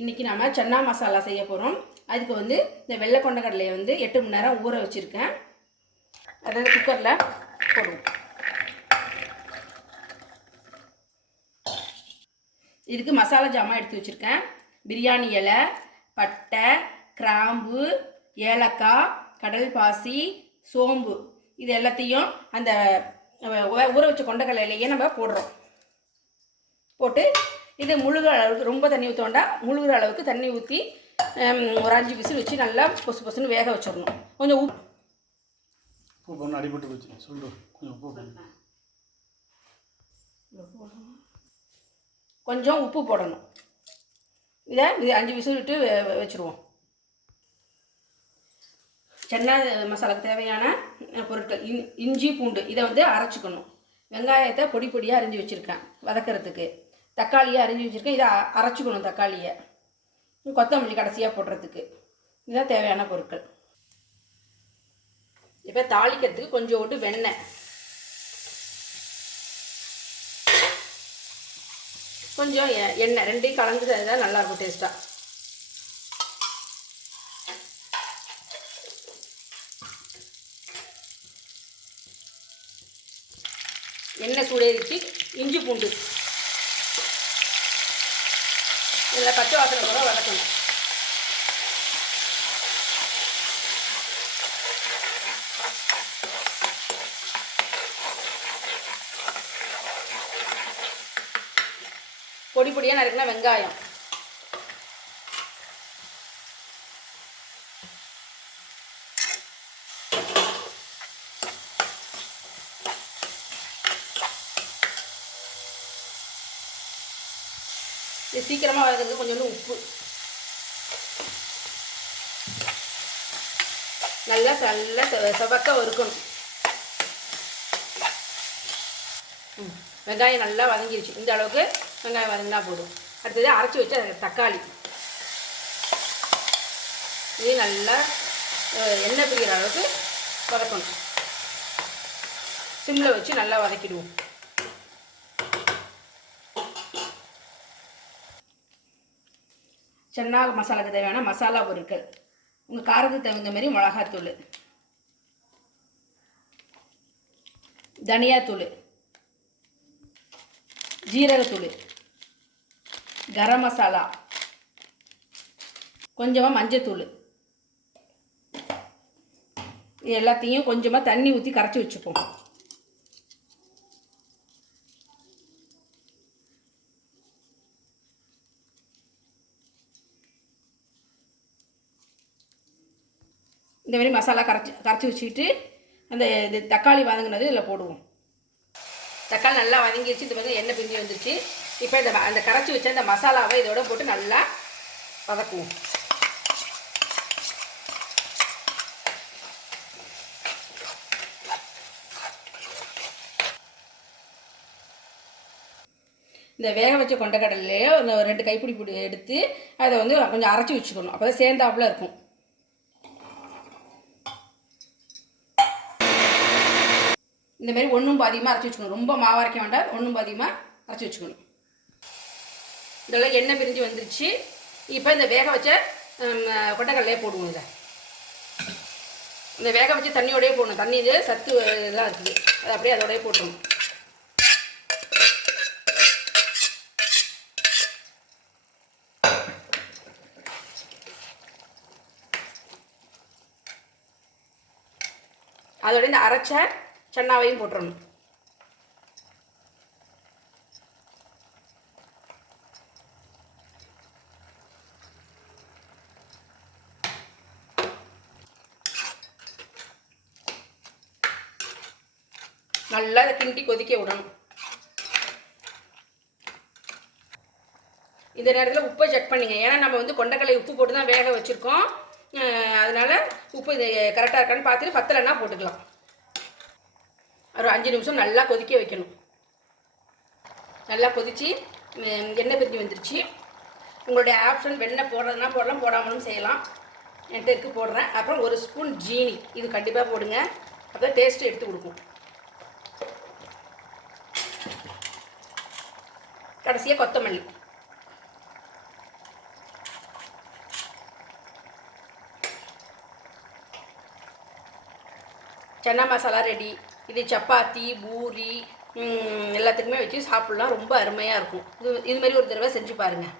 இன்றைக்கி நம்ம சன்னா மசாலா செய்ய போகிறோம் அதுக்கு வந்து இந்த வெள்ளை கொண்ட கடலையை வந்து எட்டு மணி நேரம் ஊற வச்சுருக்கேன். அதாவது குக்கரில் போடுவோம். இதுக்கு மசாலா ஜாமான் எடுத்து வச்சுருக்கேன். பிரியாணி இலை பட்டை கிராம்பு ஏலக்காய் கடல் பாசி சோம்பு. இது எல்லாத்தையும் அந்த ஊற வச்ச கொண்டக்கடலையிலேயே நம்ம போடுறோம். போட்டு இது முழுகிற அளவுக்கு ரொம்ப தண்ணி ஊற்ற வேண்டாம். முழுகிற அளவுக்கு தண்ணி ஊற்றி ஒரு அஞ்சு விசில் வச்சு நல்லா பொசு பொசுன்னு வேக வச்சிடணும். கொஞ்சம் உப்பு உப்பு பண்ண அடிபட்டு போச்சு சொல்லு கொஞ்சம் உப்பு கொஞ்சம் உப்பு போடணும். இதை இது அஞ்சு விசில் விட்டு வச்சுருவோம். சென்னா மசாலாக்கு தேவையான பொருட்கள் இன் இஞ்சி பூண்டு இதை வந்து அரைச்சிக்கணும். வெங்காயத்தை பொடி பொடியாக அரிஞ்சு வச்சுருக்கேன் வதக்கிறதுக்கு. தக்காளியை அரிஞ்சு வச்சுருக்கேன். இதை அரைச்சிக்கணும் தக்காளியை. கொத்தமல்லி கடைசியாக போடுறதுக்கு. இதுதான் தேவையான பொருட்கள். இப்போ தாளிக்கிறதுக்கு கொஞ்சோண்டு வெண்ணெய். கொஞ்சம் எண்ணெய். ரெண்டையும் கலந்து தான் நல்லாயிருக்கும் டேஸ்ட்டாக எண்ணெய் சூடேறிச்சு. இஞ்சி பூண்டு. இதில் பச்சை வாசனை கூட வதக்கணும் பொடி பொடியாக நறுக்கினா வெங்காயம். இது சீக்கிரமாக வதக்கிறதுக்கு கொஞ்சோண்டு உப்பு. நல்லா நல்லா செ- செவக்க வறுக்கணும். வெங்காயம் நல்லா வதங்கிருச்சு. இந்த அளவுக்கு வெங்காயம் வதங்கினா போதும். அடுத்தது அரைச்சி வச்ச தக்காளி. இது நல்லா எண்ணெய் பிரிகிற அளவுக்கு வதக்கணும். சிம்மில் வச்சு நல்லா வதக்கிடுவோம். சென்னா மசாலாக்கு தேவையான மசாலா பொருட்கள். உங்கள் காரத்துக்கு தகுந்த மாதிரி மிளகாத்தூள். தனியாத்தூள். ஜீரகத்தூள். கரம் மசாலா. கொஞ்சமாக மஞ்சத்தூள். இது எல்லாத்தையும் கொஞ்சமாக தண்ணி ஊற்றி கரைச்சி வச்சுப்போம். இந்த மாதிரி மசாலா கரைச்சி கரைச்சி வச்சுக்கிட்டு அந்த இது தக்காளி வதங்கினது இதில் போடுவோம். தக்காளி நல்லா வதங்கிடுச்சு இந்த மாதிரி எண்ணெய் பிரிஞ்சு வந்துருச்சு. இப்போ இந்த அந்த கரைச்சி வச்ச அந்த மசாலாவை இதோட போட்டு நல்லா வதக்குவோம். இந்த வேக வச்ச கொண்டக்கடலையோ ஒரு ரெண்டு கைப்பிடி எடுத்து அதை வந்து கொஞ்சம் அரைச்சி வச்சுக்கணும். அப்போ தான் சேர்ந்தாப்புல இருக்கும். இந்த மாதிரி ஒன்றும் பாதியமாக அரைச்சி வச்சுக்கணும். ரொம்ப மாவு அரைக்க வேண்டாம். ஒன்றும் பாதியமாக அரைச்சி வச்சுக்கணும். இதெல்லாம் எண்ணெய் பிரிஞ்சு வந்துருச்சு. இப்போ இந்த வேக வச்ச கொட்டைக்கடலையே போடுவோம் இதை. இந்த வேக வச்சு தண்ணியோடய போடணும். தண்ணி இது சத்து இதெல்லாம் இருக்குது. அதை அப்படியே அதோடய போட்டுருணும் அதோட இந்த அரைச்ச சன்னாவையும் போட்டுடணும் நல்லா இதை கிண்டி கொதிக்க விடணும். இந்த நேரத்தில் உப்பை செக் பண்ணிங்க. ஏன்னா நம்ம வந்து கொண்டக்கடலை உப்பு போட்டு தான் வேக வச்சுருக்கோம். அதனால் உப்பு இது கரெக்டாக இருக்கான்னு பார்த்துட்டு பத்தலைன்னா போட்டுக்கலாம். ஒரு அஞ்சு நிமிஷம் நல்லா கொதிக்க வைக்கணும். நல்லா கொதித்து எண்ணெய் பிரிஞ்சு வந்துருச்சு. உங்களுடைய ஆப்ஷன் வெண்ணெய் போடுறதுனா போடலாம் போடாமலும் செய்யலாம். என்கிட்ட இருக்கு போடுறேன். அப்புறம் ஒரு ஸ்பூன் ஜீனி. இது கண்டிப்பாக போடுங்க. அப்போ டேஸ்ட்டு எடுத்து கொடுக்கும். கடைசியாக கொத்தமல்லி. சன்னா மசாலா ரெடி இது சப்பாத்தி பூரி எல்லாத்துக்குமே வச்சு சாப்பிட்லாம். ரொம்ப அருமையாக இருக்கும். இது இது மாதிரி ஒரு தடவை செஞ்சு பாருங்கள்